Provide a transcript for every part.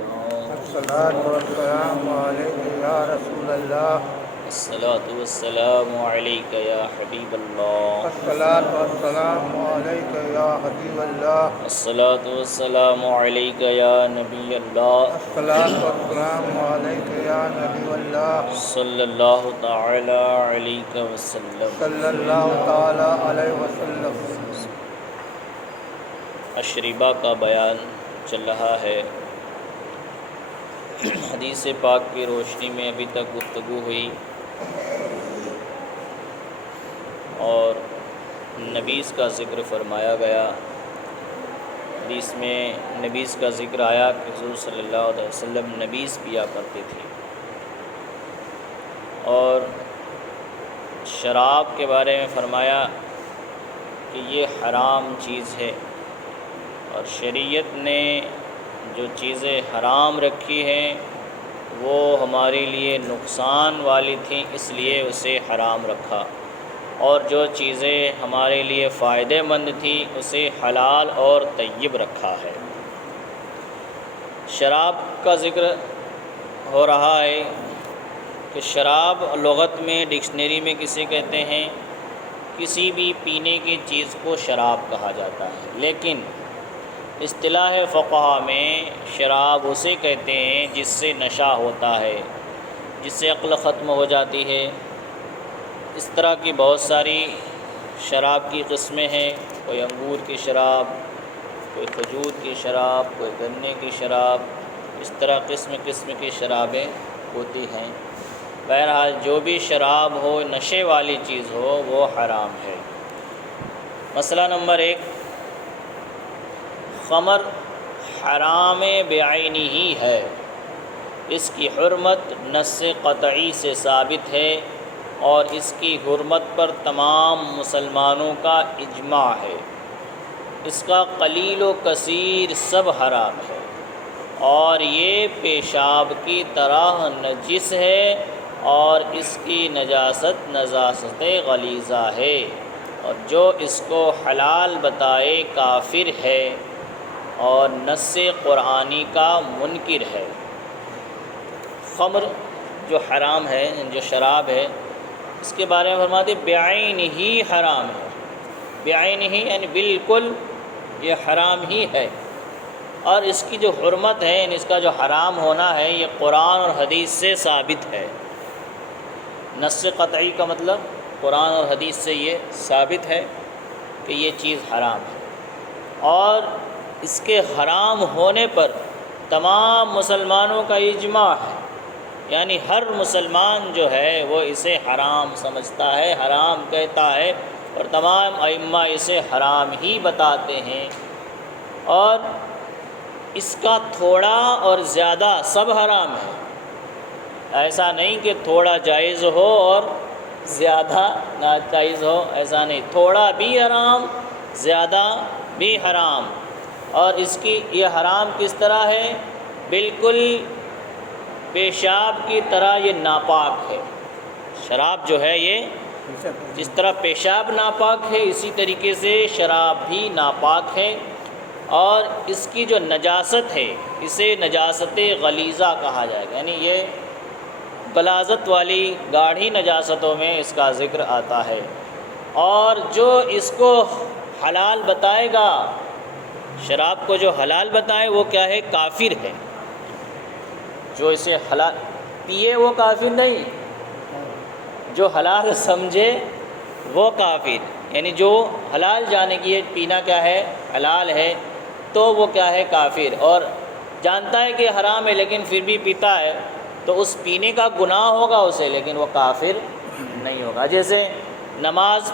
اللہ۔ الصلاۃ والسلام علیک یا رسول اللہ۔ الصلاۃ والسلام علیک یا حبیب اللہ۔ الصلاۃ والسلام علیک یا حبیب اللہ۔ الصلاۃ والسلام علیک یا نبی اللہ۔ الصلاۃ والسلام علیک یا نبی اللہ۔ صلی اللہ تعالی علیہ وسلم۔ صلی اللہ تعالی علیہ وسلم۔ اشربہ کا بیان چل رہا ہے۔ حدیث پاک کی روشنی میں ابھی تک گفتگو ہوئی اور نبیذ کا ذکر فرمایا گیا۔ حدیث میں نبیذ کا ذکر آیا کہ حضور صلی اللہ علیہ وسلم نبیذ پیا کرتے تھے، اور شراب کے بارے میں فرمایا کہ یہ حرام چیز ہے، اور شریعت نے جو چیزیں حرام رکھی ہیں وہ ہمارے لیے نقصان والی تھیں، اس لیے اسے حرام رکھا، اور جو چیزیں ہمارے لیے فائدہ مند تھیں اسے حلال اور طیب رکھا ہے۔ شراب کا ذکر ہو رہا ہے کہ شراب لغت میں ڈکشنری میں کسے کہتے ہیں؟ کسی بھی پینے کی چیز کو شراب کہا جاتا ہے، لیکن اصطلاح فقہا میں شراب اسے کہتے ہیں جس سے نشہ ہوتا ہے، جس سے عقل ختم ہو جاتی ہے۔ اس طرح کی بہت ساری شراب کی قسمیں ہیں، کوئی انگور کی شراب، کوئی کھجور کی شراب، کوئی گنے کی شراب، اس طرح قسم قسم کی شرابیں ہوتی ہیں۔ بہرحال جو بھی شراب ہو، نشے والی چیز ہو، وہ حرام ہے۔ مسئلہ نمبر 1، خمر حرام بعینہ ہی ہے، اس کی حرمت نص قطعی سے ثابت ہے، اور اس کی حرمت پر تمام مسلمانوں کا اجماع ہے۔ اس کا قلیل و کثیر سب حرام ہے، اور یہ پیشاب کی طرح نجس ہے، اور اس کی نجاست غلیظہ ہے، اور جو اس کو حلال بتائے کافر ہے اور نص قرآنی کا منکر ہے۔ خمر جو حرام ہے، جو شراب ہے، اس کے بارے میں فرماتے بعین ہی حرام ہے۔ بعین ہی یعنی بالکل یہ حرام ہی ہے، اور اس کی جو حرمت ہے، یعنی اس کا جو حرام ہونا ہے، یہ قرآن اور حدیث سے ثابت ہے۔ نص قطعی کا مطلب قرآن اور حدیث سے یہ ثابت ہے کہ یہ چیز حرام ہے، اور اس کے حرام ہونے پر تمام مسلمانوں کا اجماع ہے، یعنی ہر مسلمان جو ہے وہ اسے حرام سمجھتا ہے، حرام کہتا ہے، اور تمام ائمہ اسے حرام ہی بتاتے ہیں۔ اور اس کا تھوڑا اور زیادہ سب حرام ہے، ایسا نہیں کہ تھوڑا جائز ہو اور زیادہ ناجائز ہو، ایسا نہیں، تھوڑا بھی حرام، زیادہ بھی حرام۔ اور اس کی یہ حرام کس طرح ہے؟ بالکل پیشاب کی طرح یہ ناپاک ہے۔ شراب جو ہے یہ جس طرح پیشاب ناپاک ہے، اسی طریقے سے شراب بھی ناپاک ہے، اور اس کی جو نجاست ہے اسے نجاست غلیظہ کہا جائے گا، یعنی یہ غلاظت والی گاڑھی نجاستوں میں اس کا ذکر آتا ہے۔ اور جو اس کو حلال بتائے گا، شراب کو جو حلال بتائے وہ کیا ہے؟ کافر ہے۔ جو اسے حلال پیے وہ کافر نہیں، جو حلال سمجھے وہ کافر، یعنی جو حلال جانے کی ہے پینا کیا ہے؟ حلال ہے، تو وہ کیا ہے؟ کافر۔ اور جانتا ہے کہ حرام ہے لیکن پھر بھی پیتا ہے، تو اس پینے کا گناہ ہوگا اسے، لیکن وہ کافر نہیں ہوگا۔ جیسے نماز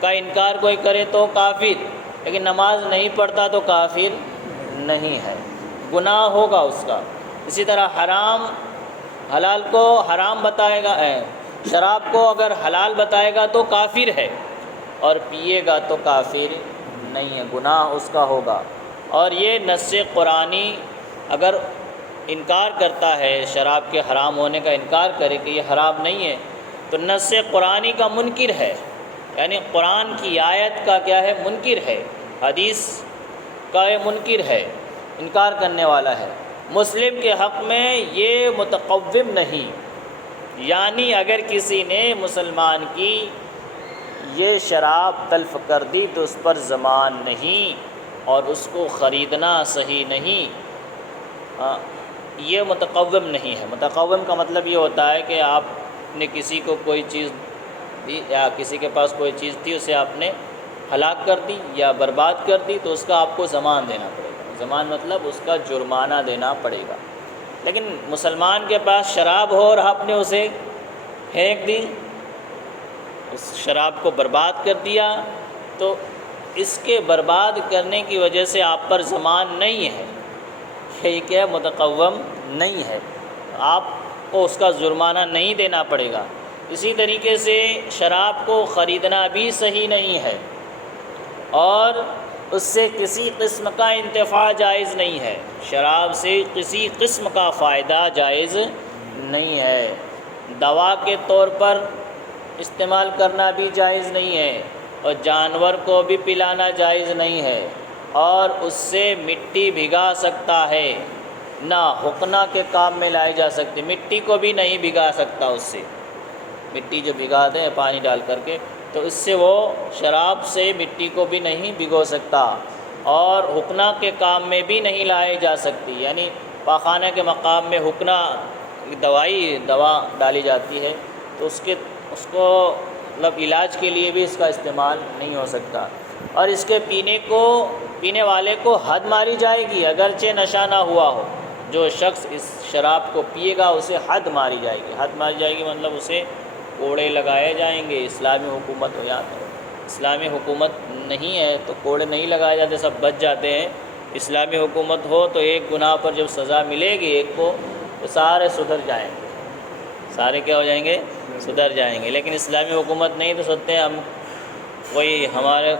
کا انکار کوئی کرے تو کافر، لیکن نماز نہیں پڑھتا تو کافر نہیں ہے، گناہ ہوگا اس کا۔ اسی طرح حلال کو حرام بتائے گا، شراب کو اگر حلال بتائے گا تو کافر ہے، اور پیے گا تو کافر نہیں ہے، گناہ اس کا ہوگا۔ اور یہ نص قرآنی اگر انکار کرتا ہے، شراب کے حرام ہونے کا انکار کرے کہ یہ حرام نہیں ہے، تو نص قرآنی کا منکر ہے، یعنی قرآن کی آیت کا کیا ہے؟ منکر ہے، حدیث کا یہ منکر ہے، انکار کرنے والا ہے۔ مسلم کے حق میں یہ متقوم نہیں، یعنی اگر کسی نے مسلمان کی یہ شراب تلف کر دی تو اس پر ضمان نہیں اور اس کو خریدنا صحیح نہیں، یہ متقوم نہیں ہے۔ متقوم کا مطلب یہ ہوتا ہے کہ آپ نے کسی کو کوئی چیز دی یا کسی کے پاس کوئی چیز تھی، اسے آپ نے ہلاک کر دی یا برباد کر دی تو اس کا آپ کو ضمان دینا پڑے گا۔ ضمان مطلب اس کا جرمانہ دینا پڑے گا۔ لیکن مسلمان کے پاس شراب ہو اور آپ نے اسے پھینک دی، اس شراب کو برباد کر دیا، تو اس کے برباد کرنے کی وجہ سے آپ پر ضمان نہیں ہے، یہ کیا متقوم نہیں ہے، آپ کو اس کا جرمانہ نہیں دینا پڑے گا۔ اسی طریقے سے شراب کو خریدنا بھی صحیح نہیں ہے اور اس سے کسی قسم کا انتفاع جائز نہیں ہے، شراب سے کسی قسم کا فائدہ جائز نہیں ہے۔ دوا کے طور پر استعمال کرنا بھی جائز نہیں ہے اور جانور کو بھی پلانا جائز نہیں ہے، اور اس سے مٹی بھگا سکتا ہے، نہ حقنہ کے کام میں لائی جا سکتی، مٹی کو بھی نہیں بھگا سکتا، اس سے مٹی جو بھگاتے ہیں پانی ڈال کر کے، تو اس سے وہ شراب سے مٹی کو بھی نہیں بھگو سکتا، اور حقنہ کے کام میں بھی نہیں لائی جا سکتی، یعنی پاخانہ کے مقام میں حقنہ دوا ڈالی جاتی ہے تو اس کو مطلب علاج کے لیے بھی اس کا استعمال نہیں ہو سکتا، اور اس کے پینے والے کو حد ماری جائے گی اگرچہ نشہ نہ ہوا ہو۔ جو شخص اس شراب کو پیے گا اسے حد ماری جائے گی، حد ماری جائے گی مطلب اسے کوڑے لگائے جائیں گے۔ اسلامی حکومت ہو یا تو اسلامی حکومت نہیں ہے تو کوڑے نہیں لگائے جاتے، سب بچ جاتے ہیں۔ اسلامی حکومت ہو تو ایک گناہ پر جب سزا ملے گی ایک کو تو سارے سدھر جائیں گے، سارے کیا ہو جائیں گے؟ سدھر جائیں گے۔ لیکن اسلامی حکومت نہیں تو سوچتے ہیں ہم کوئی ہمارے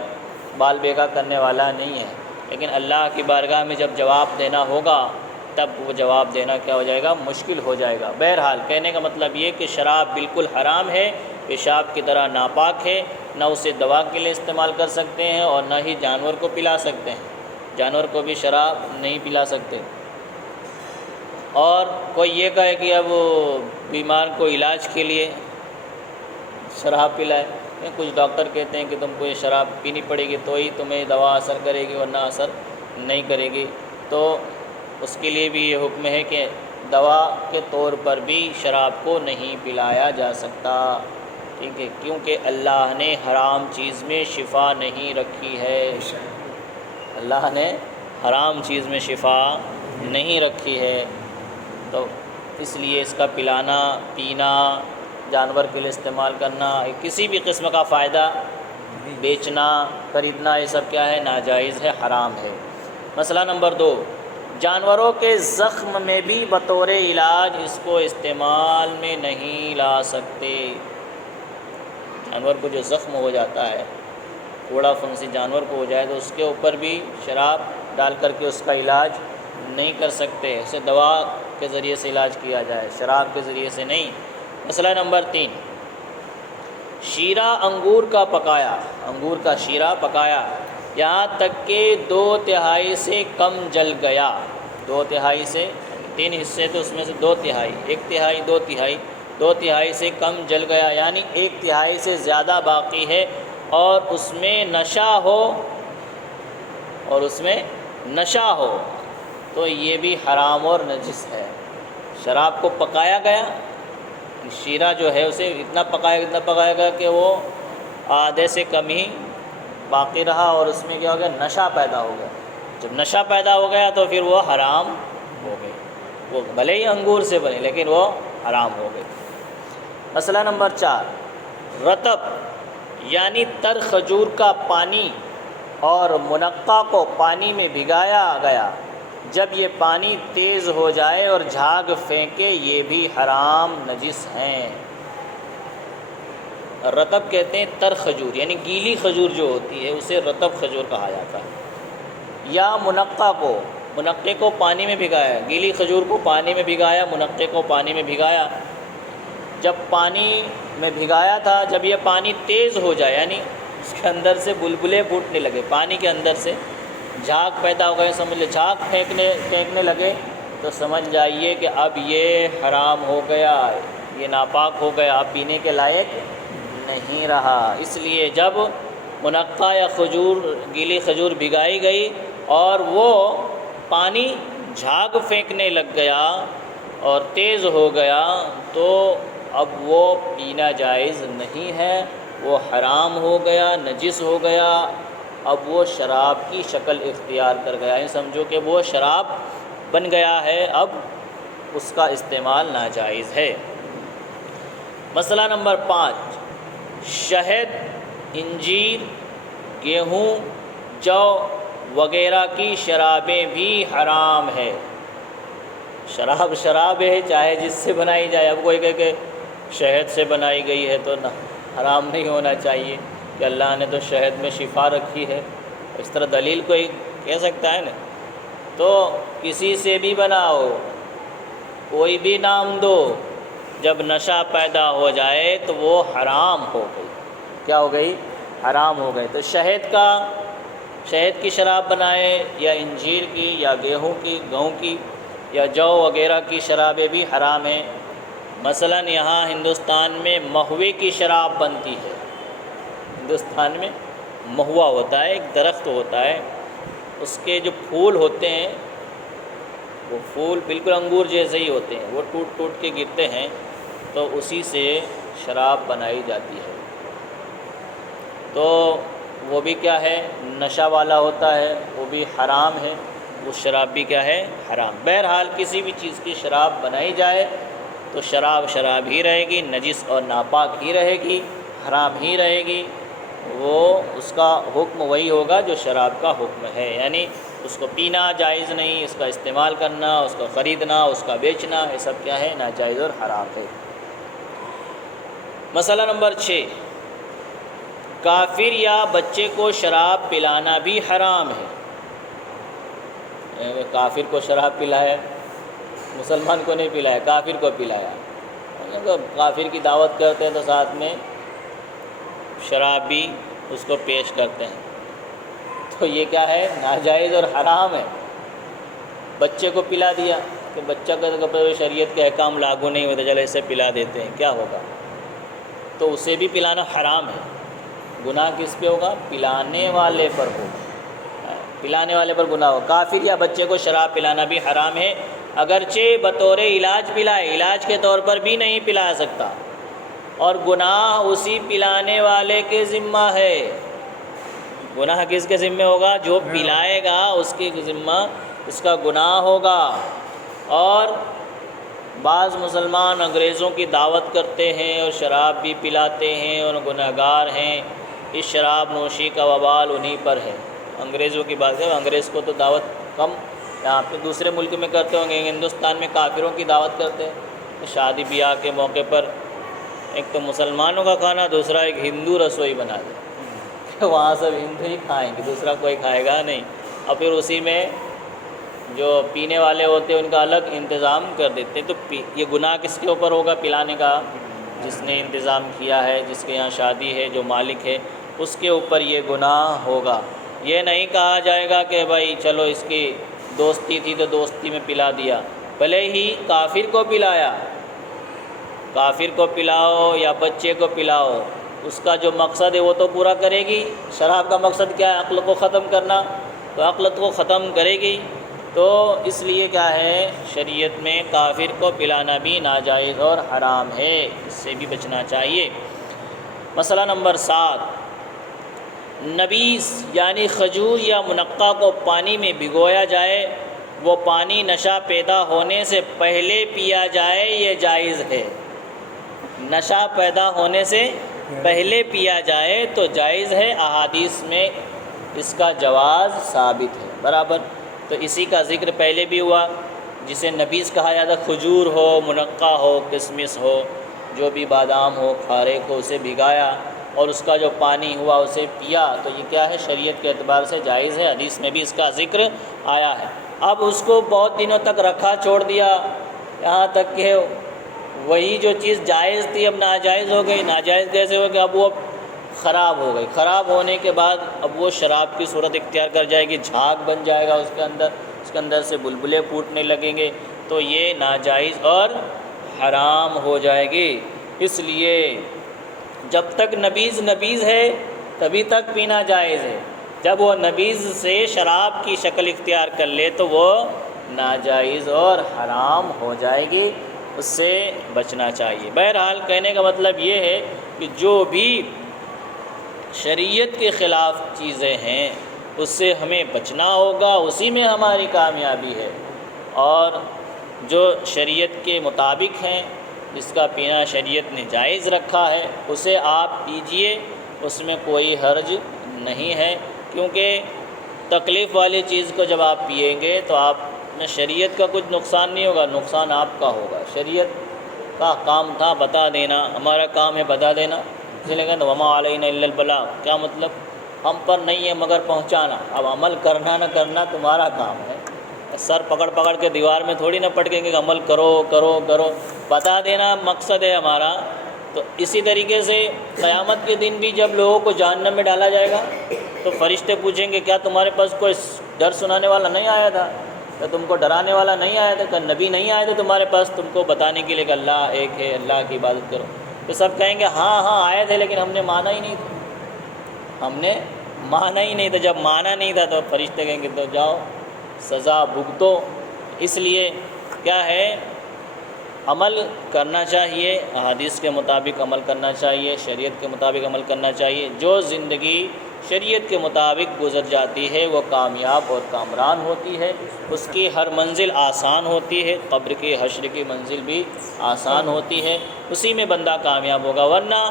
بال بیگا کرنے والا نہیں ہے، لیکن اللہ کی بارگاہ میں جب جواب دینا ہوگا تب وہ جواب دینا کیا ہو جائے گا؟ مشکل ہو جائے گا۔ بہرحال کہنے کا مطلب یہ کہ شراب بالکل حرام ہے، پیشاب کی طرح ناپاک ہے، نہ اسے دوا کے لیے استعمال کر سکتے ہیں اور نہ ہی جانور کو پلا سکتے ہیں، جانور کو بھی شراب نہیں پلا سکتے۔ اور کوئی یہ کہے کہ اب بیمار کو علاج کے لیے شراب پلائے، کچھ ڈاکٹر کہتے ہیں کہ تم کو یہ شراب پینی پڑے گی تو ہی تمہیں دوا اثر کرے گی ورنہ اثر نہیں کرے گی، تو اس کے لیے بھی یہ حکم ہے کہ دوا کے طور پر بھی شراب کو نہیں پلایا جا سکتا، ٹھیک ہے، کیونکہ اللہ نے حرام چیز میں شفا نہیں رکھی ہے، اللہ نے حرام چیز میں شفا نہیں رکھی ہے، تو اس لیے اس کا پلانا، پینا، جانور کے لیے استعمال کرنا، کسی بھی قسم کا فائدہ بیچنا، خریدنا، یہ سب کیا ہے؟ ناجائز ہے، حرام ہے۔ مسئلہ نمبر 2، جانوروں کے زخم میں بھی بطور علاج اس کو استعمال میں نہیں لا سکتے۔ جانور کو جو زخم ہو جاتا ہے، کوڑا پھنسی جانور کو ہو جائے تو اس کے اوپر بھی شراب ڈال کر کے اس کا علاج نہیں کر سکتے، اسے دوا کے ذریعے سے علاج کیا جائے، شراب کے ذریعے سے نہیں۔ مسئلہ نمبر 3، شیرہ انگور کا پکایا، انگور کا شیرہ پکایا یہاں تک کہ 2/3 سے کم جل گیا، 2/3 سے 3 حصے تو اس میں سے 2/3، 1/3 2/3 سے کم جل گیا، یعنی 1/3 سے زیادہ باقی ہے اور اس میں نشہ ہو تو یہ بھی حرام اور نجس ہے۔ شراب کو پکایا گیا، شیرہ جو ہے اسے اتنا پکایا گیا کہ وہ آدھے سے کم ہی باقی رہا اور اس میں کیا ہو گیا؟ نشہ پیدا ہو گیا۔ جب نشہ پیدا ہو گیا تو پھر وہ حرام ہو گئے، وہ بھلے ہی انگور سے بنے لیکن وہ حرام ہو گئے۔ مسئلہ نمبر 4، رطب یعنی تر کھجور کا پانی اور منقع کو پانی میں بھگایا گیا، جب یہ پانی تیز ہو جائے اور جھاگ پھینکے یہ بھی حرام نجس ہیں۔ رطب کہتے ہیں تر کھجور، یعنی گیلی کھجور جو ہوتی ہے اسے رطب کھجور کہا جاتا ہے، یا منقع کو پانی میں بھگایا، گیلی کھجور کو پانی میں بھگایا، منقع کو پانی میں بھگایا، جب پانی میں بھگایا تھا، جب یہ پانی تیز ہو جائے یعنی اس کے اندر سے بلبلے پھوٹنے لگے، پانی کے اندر سے جھاگ پیدا ہو گئے، سمجھ لے جھاگ پھینکنے لگے، تو سمجھ جائیے کہ اب یہ حرام ہو گیا، یہ ناپاک ہو گیا، اب پینے کے لائق نہیں رہا۔ اس لیے جب منقع یا گیلی کھجور بھگائی گئی اور وہ پانی جھاگ پھینکنے لگ گیا اور تیز ہو گیا تو اب وہ پینا جائز نہیں ہے، وہ حرام ہو گیا، نجس ہو گیا، اب وہ شراب کی شکل اختیار کر گیا ہے، سمجھو کہ وہ شراب بن گیا ہے، اب اس کا استعمال ناجائز ہے۔ مسئلہ نمبر 5، شہد، انجیر، گیہوں، جو وغیرہ کی شرابیں بھی حرام ہے۔ شراب ہے، چاہے جس سے بنائی جائے۔ اب کوئی کہے کہ شہد سے بنائی گئی ہے تو حرام نہیں ہونا چاہیے کہ اللہ نے تو شہد میں شفا رکھی ہے، اس طرح دلیل کوئی کہہ سکتا ہے نا؟ تو کسی سے بھی بناؤ، کوئی بھی نام دو، جب نشہ پیدا ہو جائے تو وہ حرام ہو گئی۔ کیا ہو گئی؟ حرام ہو گئی۔ تو شہد کی شراب بنائے یا انجیر کی یا گیہوں کی یا جو وغیرہ کی شرابیں بھی حرام ہیں۔ مثلا یہاں ہندوستان میں مہوے کی شراب بنتی ہے۔ ہندوستان میں مہوا ہوتا ہے، ایک درخت ہوتا ہے، اس کے جو پھول ہوتے ہیں وہ پھول بالکل انگور جیسے ہی ہوتے ہیں، وہ ٹوٹ ٹوٹ کے گرتے ہیں، تو اسی سے شراب بنائی جاتی ہے۔ تو وہ بھی کیا ہے؟ نشہ والا ہوتا ہے، وہ بھی حرام ہے، وہ شراب بھی کیا ہے؟ حرام۔ بہرحال کسی بھی چیز کی شراب بنائی جائے تو شراب ہی رہے گی، نجس اور ناپاک ہی رہے گی، حرام ہی رہے گی۔ وہ اس کا حکم وہی ہوگا جو شراب کا حکم ہے، یعنی اس کو پینا جائز نہیں، اس کا استعمال کرنا، اس کو خریدنا، اس کا بیچنا، یہ سب کیا ہے؟ ناجائز اور حرام ہے۔ مسئلہ نمبر 6، کافر یا بچے کو شراب پلانا بھی حرام ہے۔ کافر کو شراب پلایا، مسلمان کو نہیں پلایا، کافر کو پلایا۔ کافر کی دعوت کرتے ہیں تو ساتھ میں شراب بھی اس کو پیش کرتے ہیں، تو یہ کیا ہے؟ ناجائز اور حرام ہے۔ بچے کو پلا دیا کہ بچہ کا شریعت کے احکام لاگو نہیں ہوتے، چلو اسے پلا دیتے ہیں، کیا ہوگا؟ تو اسے بھی پلانا حرام ہے۔ گناہ کس پہ ہوگا؟ پلانے والے پر ہوگا، پلانے والے پر گناہ ہوگا۔ کافر یا بچے کو شراب پلانا بھی حرام ہے، اگرچہ بطور علاج پلائے، علاج کے طور پر بھی نہیں پلا سکتا، اور گناہ اسی پلانے والے کے ذمہ ہے۔ گناہ کس کے ذمہ ہوگا؟ جو پلائے گا اس کے ذمہ اس کا گناہ ہوگا۔ اور بعض مسلمان انگریزوں کی دعوت کرتے ہیں اور شراب بھی پلاتے ہیں اور گنہگار ہیں، اس شراب نوشی کا وبال انہی پر ہے۔ انگریزوں کی بات ہے، انگریز کو تو دعوت کم یہاں پہ دوسرے ملک میں کرتے ہوں گے، ہندوستان میں کافروں کی دعوت کرتے ہیں۔ شادی بیاہ کے موقع پر ایک تو مسلمانوں کا کھانا، دوسرا ایک ہندو رسوئی بنا دے کہ وہاں سب ہندو ہی کھائیں گے، دوسرا کوئی کھائے گا نہیں، اور پھر اسی میں جو پینے والے ہوتے ہیں ان کا الگ انتظام کر دیتے ہیں۔ تو یہ گناہ کس کے اوپر ہوگا پلانے کا؟ جس نے انتظام کیا ہے، جس کے یہاں شادی ہے، جو مالک ہے، اس کے اوپر یہ گناہ ہوگا۔ یہ نہیں کہا جائے گا کہ بھائی چلو اس کی دوستی تھی تو دوستی میں پلا دیا، بھلے ہی کافر کو پلایا، کافر کو پلاؤ یا بچے کو پلاؤ، اس کا جو مقصد ہے وہ تو پورا کرے گی۔ شراب کا مقصد کیا ہے؟ عقل کو ختم کرنا، تو عقل کو ختم کرے گی۔ تو اس لیے کیا ہے؟ شریعت میں کافر کو پلانا بھی ناجائز اور حرام ہے، اس سے بھی بچنا چاہیے۔ مسئلہ نمبر 7، نبیذ یعنی کھجور یا منقع کو پانی میں بھگویا جائے، وہ پانی نشہ پیدا ہونے سے پہلے پیا جائے، یہ جائز ہے۔ نشہ پیدا ہونے سے پہلے پیا جائے تو جائز ہے، احادیث میں اس کا جواز ثابت ہے برابر۔ تو اسی کا ذکر پہلے بھی ہوا، جسے نبیذ کہا جاتا ہے، کھجور ہو، منقع ہو، کسمس ہو، جو بھی بادام ہو، کھارے کو، اسے بھگایا اور اس کا جو پانی ہوا اسے پیا، تو یہ کیا ہے؟ شریعت کے اعتبار سے جائز ہے، حدیث میں بھی اس کا ذکر آیا ہے۔ اب اس کو بہت دنوں تک رکھا، چھوڑ دیا، یہاں تک کہ وہی جو چیز جائز تھی اب ناجائز ہو گئی۔ ناجائز کیسے ہو گئی؟ اب وہ خراب ہو گئی، خراب ہونے کے بعد اب وہ شراب کی صورت اختیار کر جائے گی، جھاگ بن جائے گا اس کے اندر، اس کے اندر سے بلبلے پھوٹنے لگیں گے تو یہ ناجائز اور حرام ہو جائے گی۔ اس لیے جب تک نبیذ ہے تبھی تک پینا جائز ہے، جب وہ نبیذ سے شراب کی شکل اختیار کر لے تو وہ ناجائز اور حرام ہو جائے گی، اس سے بچنا چاہیے۔ بہرحال کہنے کا مطلب یہ ہے کہ جو بھی شریعت کے خلاف چیزیں ہیں اس سے ہمیں بچنا ہوگا، اسی میں ہماری کامیابی ہے، اور جو شریعت کے مطابق ہیں، جس کا پینا شریعت نے جائز رکھا ہے اسے آپ پیجئے، اس میں کوئی حرج نہیں ہے، کیونکہ تکلیف والی چیز کو جب آپ پئیں گے تو آپ میں شریعت کا کچھ نقصان نہیں ہوگا، نقصان آپ کا ہوگا۔ شریعت کا کام تھا بتا دینا، ہمارا کام ہے بتا دینا، اس لیے کہتے ہیں وما علینا الا البلاغ، کیا مطلب ہم پر نہیں ہے مگر پہنچانا، اب عمل کرنا نہ کرنا تمہارا کام ہے، سر پکڑ پکڑ کے دیوار میں تھوڑی نہ پٹکیں گے کہ عمل کرو کرو کرو، بتا دینا مقصد ہے ہمارا۔ تو اسی طریقے سے قیامت کے دن بھی جب لوگوں کو جہنم میں ڈالا جائے گا تو فرشتے پوچھیں گے کیا تمہارے پاس کوئی ڈر سنانے والا نہیں آیا تھا، کیا تم کو ڈرانے والا نہیں آیا تھا، کیا نبی نہیں آئے تھے تمہارے پاس تم کو بتانے کے لیے کہ اللہ ایک ہے، اللہ کی عبادت کرو؟ تو سب کہیں گے ہاں ہاں آئے تھے لیکن ہم نے مانا ہی نہیں تھا، ہم نے مانا ہی نہیں تھا۔ جب مانا نہیں تھا تو فرشتے کہیں گے تو جاؤ سزا بھگتو۔ اس لیے کیا ہے، عمل کرنا چاہیے، احادیث کے مطابق عمل کرنا چاہیے، شریعت کے مطابق عمل کرنا چاہیے۔ جو زندگی شریعت کے مطابق گزر جاتی ہے وہ کامیاب اور کامران ہوتی ہے، اس کی ہر منزل آسان ہوتی ہے، قبر کی حشر کی منزل بھی آسان ہوتی ہے، اسی میں بندہ کامیاب ہوگا۔ ورنہ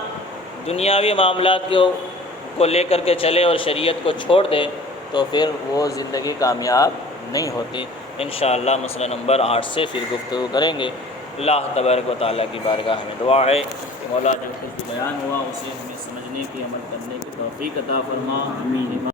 دنیاوی معاملات کو لے کر کے چلے اور شریعت کو چھوڑ دے تو پھر وہ زندگی کامیاب نہیں ہوتی۔ انشاءاللہ مسئلہ نمبر 8 سے پھر گفتگو کریں گے۔ اللہ تبارک و تعالیٰ کی بارگاہ میں دعا ہے کہ مولا جو کچھ بیان ہوا اسے ہمیں سمجھنے کی، عمل کرنے کی توفیق عطا فرما۔ آمین۔